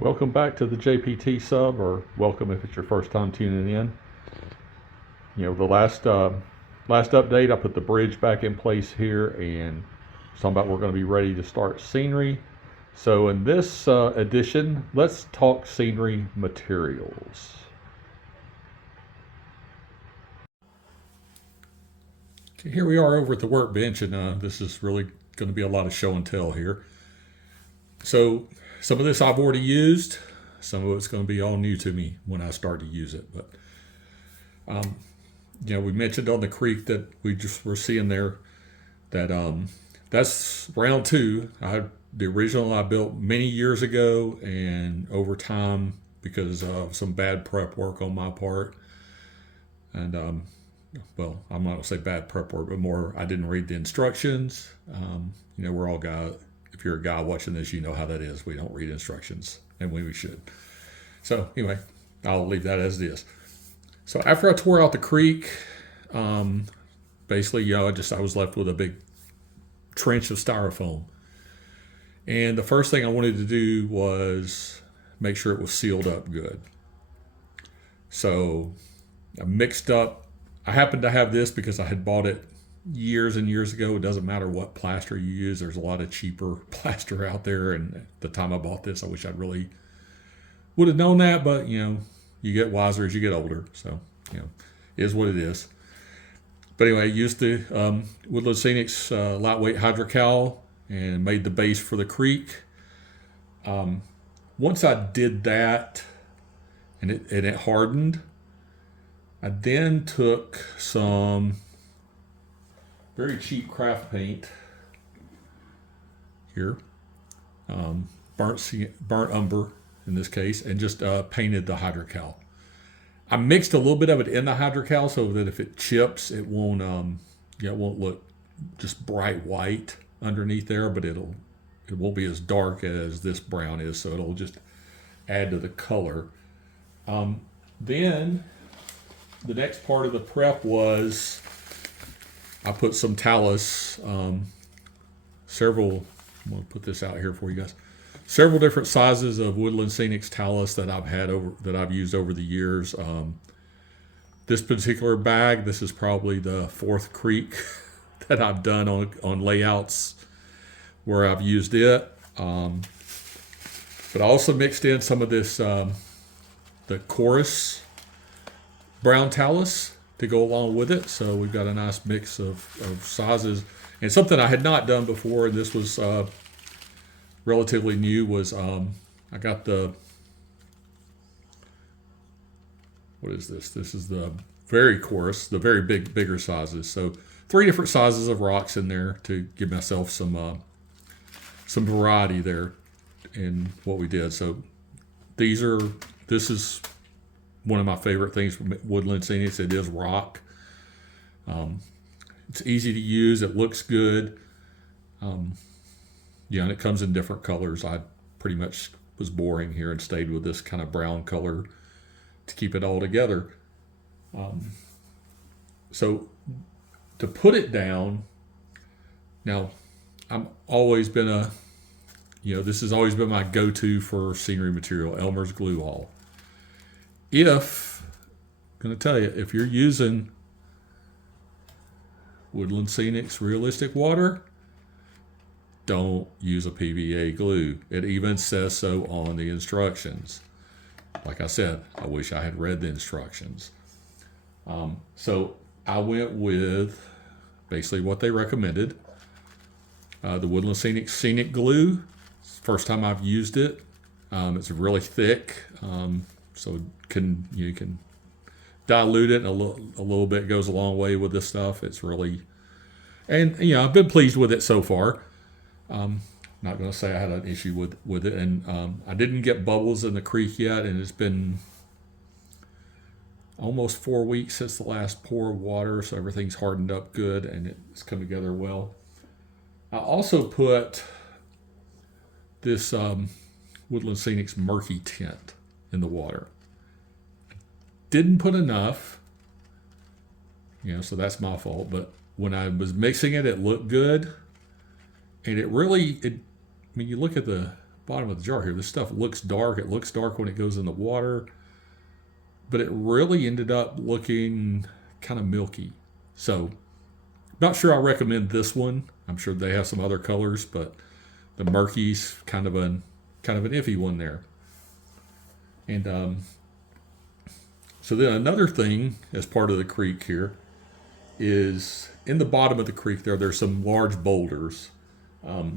Welcome back to the JPT Sub, or welcome if it's your first time tuning in. The last update, I put the bridge back in place here, and talking about we're going to be ready to start scenery. So in this edition, let's talk scenery materials. Okay, here we are over at the workbench, and this is really going to be a lot of show and tell here. So some of this I've already used. Some of it's going to be all new to me when I start to use it. But we mentioned on the creek that we just were seeing there that that's round two. The original I built many years ago, and over time, because of some bad prep work on my part, and I'm not going to say bad prep work, but more I didn't read the instructions. We're all guys. If you're a guy watching this, you know how that is. We don't read instructions, and we should. So anyway, I'll leave that as it is. So after I tore out the creek, basically, I was left with a big trench of styrofoam. And the first thing I wanted to do was make sure it was sealed up good. So I happened to have this because I had bought it years and years ago. It doesn't matter what plaster you use. There's a lot of cheaper plaster out there. And at the time I bought this, I wish I'd really would have known that. But, you get wiser as you get older. So, it is what it is. But anyway, I used the Woodland Scenics lightweight hydrocal and made the base for the creek. Once I did that and it hardened, I then took some very cheap craft paint here, burnt umber in this case, and just painted the hydrocal. I mixed a little bit of it in the hydrocal so that if it chips, it won't look just bright white underneath there, but it won't be as dark as this brown is, so it'll just add to the color. Then the next part of the prep was I put some talus, I'm going to put this out here for you guys. Several different sizes of Woodland Scenics talus that I've used over the years. This particular bag, this is probably the fourth creek that I've done on layouts where I've used it. But I also mixed in some of this, the chorus brown talus to go along with it. So we've got a nice mix of sizes. And something I had not done before, and this was relatively new, was I got what is this? This is the very coarse, the very bigger sizes. So 3 different sizes of rocks in there to give myself some variety there in what we did. So this is one of my favorite things from Woodland Scenics. It is rock. It's easy to use. It looks good. And it comes in different colors. I pretty much was boring here and stayed with this kind of brown color to keep it all together. So to put it down, now I'm always been this has always been my go-to for scenery material, Elmer's glue all. I'm going to tell you, if you're using Woodland Scenics Realistic Water, don't use a PVA glue. It even says so on the instructions. Like I said, I wish I had read the instructions. So I went with basically what they recommended. The Woodland Scenic Glue. First time I've used it. It's really thick. So you can dilute it, and a little bit goes a long way with this stuff. It's really, and I've been pleased with it so far. Not going to say I had an issue with it, and I didn't get bubbles in the creek yet, and it's been almost 4 weeks since the last pour of water, so everything's hardened up good and it's come together well. I also put this Woodland Scenics Murky Tint in the water. Didn't put enough, so that's my fault. But when I was mixing it, it looked good, and you look at the bottom of the jar here. This stuff looks dark. It looks dark when it goes in the water, but it really ended up looking kind of milky. So not sure I recommend this one. I'm sure they have some other colors, but the murky's kind of an iffy one there. And so then another thing as part of the creek here is in the bottom of the creek there's some large boulders, a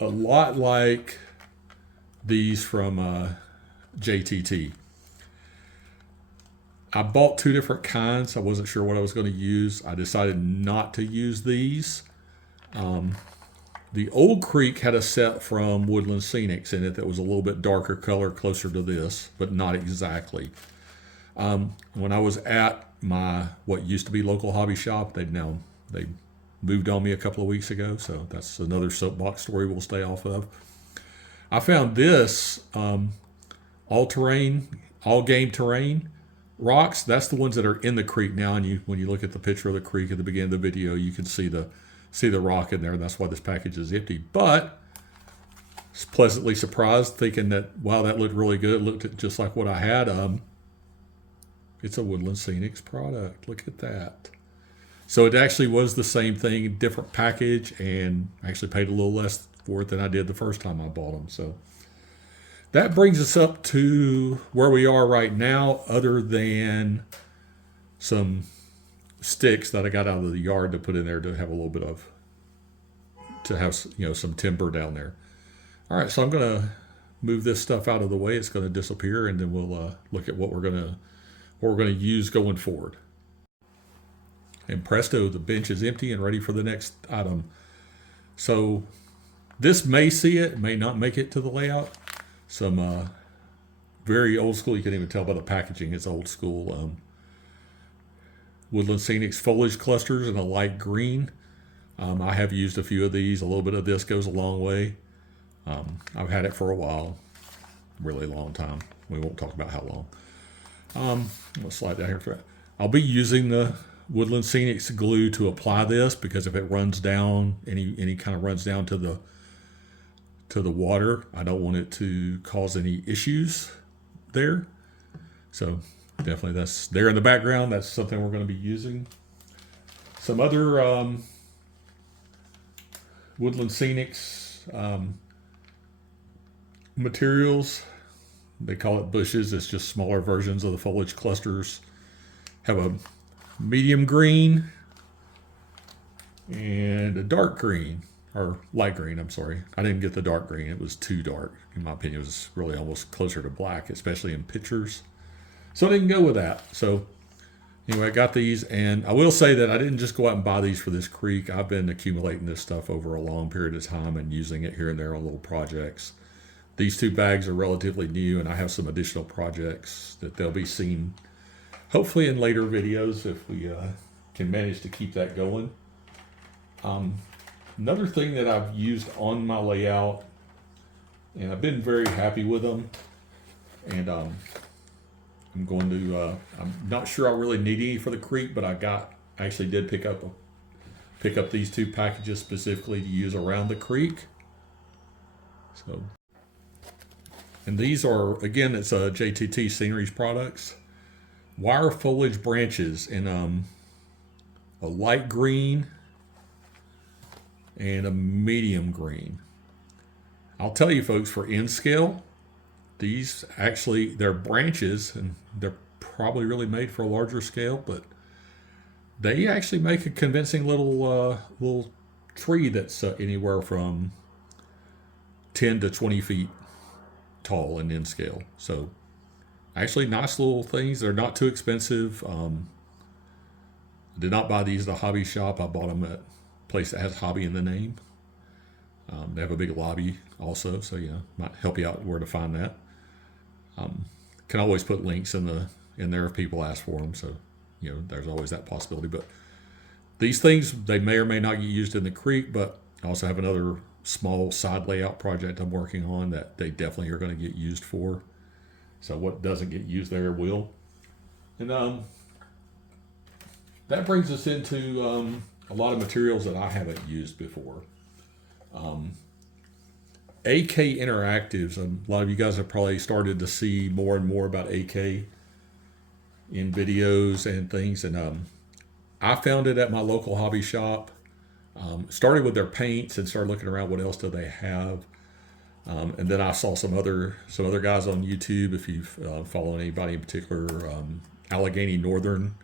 lot like these from JTT. I bought two different kinds. I wasn't sure what I was going to use. I decided not to use these. The old creek had a set from Woodland Scenics in it that was a little bit darker color, closer to this, but not exactly. When I was at my what used to be local hobby shop, they moved on me a couple of weeks ago, so that's another soapbox story we'll stay off of. I found this all game terrain rocks. That's the ones that are in the creek now, and when you look at the picture of the creek at the beginning of the video, you can see the rock in there. That's why this package is empty. But I was pleasantly surprised, thinking that, wow, that looked really good. It looked just like what I had. It's a Woodland Scenics product. Look at that. So it actually was the same thing, different package, and I actually paid a little less for it than I did the first time I bought them. So that brings us up to where we are right now, other than some sticks that I got out of the yard to put in there to have a little bit of, to have, some timber down there. All right, so I'm going to move this stuff out of the way. It's going to disappear, and then we'll look at what we're going to use going forward. And presto, the bench is empty and ready for the next item. So this may see it, may not make it to the layout. Some very old school, you can even tell by the packaging, it's old school. Woodland Scenics foliage clusters in a light green. I have used a few of these. A little bit of this goes a long way. I've had it for a while, really long time. We won't talk about how long. I'm gonna slide down here. I'll be using the Woodland Scenics glue to apply this, because if it runs down, any kind of runs down to the water, I don't want it to cause any issues there. So definitely that's there in the background. That's something we're going to be using. Some other Woodland Scenics materials. They call it bushes. It's just smaller versions of the foliage clusters. Have a medium green and a dark green, or light green, I'm sorry. I didn't get the dark green. It was too dark. In my opinion, it was really almost closer to black, especially in pictures. So I didn't go with that. So anyway, I got these, and I will say that I didn't just go out and buy these for this creek. I've been accumulating this stuff over a long period of time and using it here and there on little projects. These two bags are relatively new, and I have some additional projects that they'll be seen hopefully in later videos if we can manage to keep that going. Another thing that I've used on my layout, and I've been very happy with them, and I'm not sure I really need any for the creek, but I actually did pick up these two packages specifically to use around the creek. So, and these are, again, it's a JTT Sceneries products. Wire foliage branches in a light green and a medium green. I'll tell you folks, for end scale, these actually, they're branches, and they're probably really made for a larger scale, but they actually make a convincing little tree that's anywhere from 10 to 20 feet tall in end scale. So actually nice little things. They're not too expensive. I did not buy these at a hobby shop. I bought them at a place that has hobby in the name. They have a big lobby also, so might help you out where to find that. Can always put links in there if people ask for them, so there's always that possibility. But these things, they may or may not get used in the creek, but I also have another small side layout project I'm working on that they definitely are going to get used for. So what doesn't get used there will. And that brings us into a lot of materials that I haven't used before. AK Interactives. A lot of you guys have probably started to see more and more about AK in videos and things. And I found it at my local hobby shop. Started with their paints and started looking around what else do they have. And then I saw some other guys on YouTube. If you follow anybody in particular, Allegheny Northern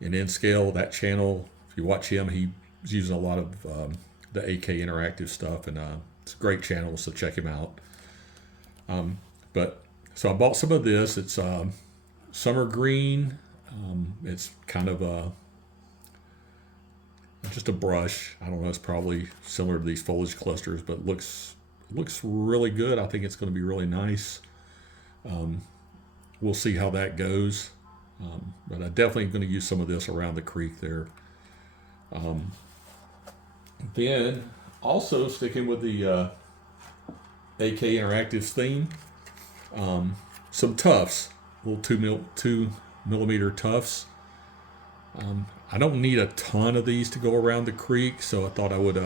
in N-Scale, that channel. If you watch him, he's using a lot of the AK Interactive stuff, and it's a great channel, so check him out. But so I bought some of this. It's summer green. It's kind of just a brush. I don't know. It's probably similar to these foliage clusters, but it looks really good. I think it's going to be really nice. We'll see how that goes. But I'm definitely going to use some of this around the creek there. Then also sticking with the AK Interactives theme, some tufts, little 2 millimeter tufts. I don't need a ton of these to go around the creek, so I thought I would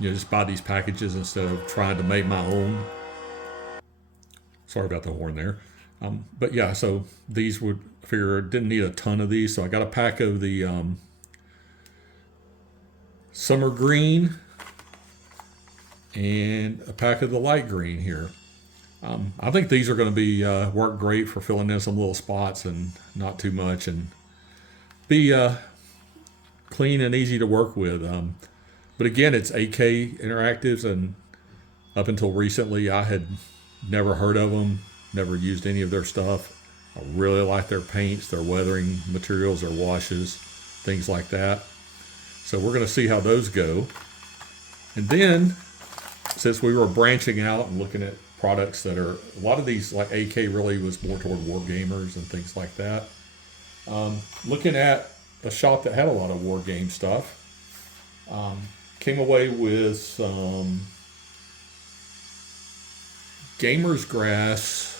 just buy these packages instead of trying to make my own. Sorry about the horn there. But yeah, so these would figure didn't need a ton of these, so I got a pack of the summer green and a pack of the light green here. I think these are going to be work great for filling in some little spots and not too much, and be clean and easy to work with. But again, it's AK Interactives, and up until recently, I had never heard of them, never used any of their stuff. I really like their paints, their weathering materials, their washes, things like that. So we're going to see how those go. And then, since we were branching out and looking at products that are, a lot of these, like AK really was more toward war gamers and things like that. Looking at a shop that had a lot of war game stuff. Came away with some Gamer's Grass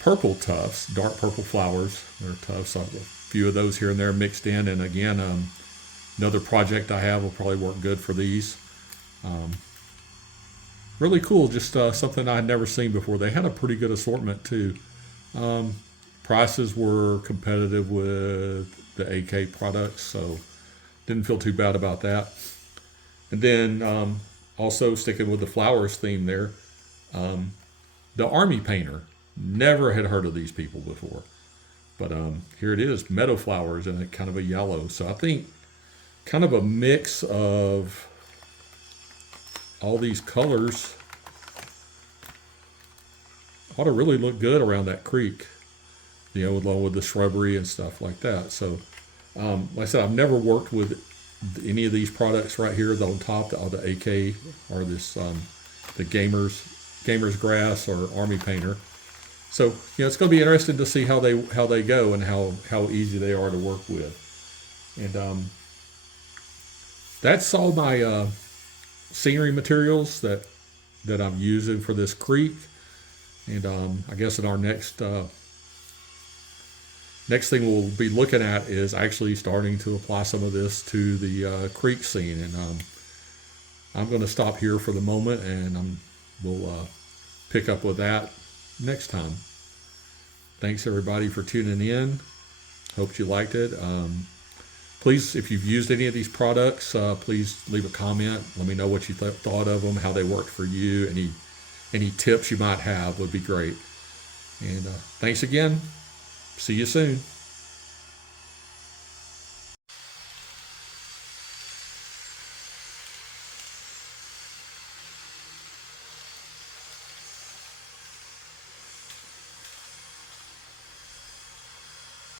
purple tufts, dark purple flowers. They're tufts. A few of those here and there mixed in. And again, another project I have will probably work good for these. Really cool, just something I had never seen before. They had a pretty good assortment too. Prices were competitive with the AK products, so didn't feel too bad about that. And then also sticking with the flowers theme there, the Army Painter. Never had heard of these people before, but here it is, meadow flowers and kind of a yellow. So I think kind of a mix of all these colors ought to really look good around that creek, along with the shrubbery and stuff like that. So like I said, I've never worked with any of these products right here on top, the AK or this the Gamer's Grass or Army Painter. So it's going to be interesting to see how they go and how easy they are to work with. And that's all my scenery materials that I'm using for this creek. And I guess in our next thing we'll be looking at is actually starting to apply some of this to the creek scene. And I'm going to stop here for the moment, and we'll pick up with that next time. Thanks everybody for tuning in. Hope you liked it. Please, if you've used any of these products, please leave a comment. Let me know what you thought of them, how they worked for you. Any tips you might have would be great. And thanks again. See you soon.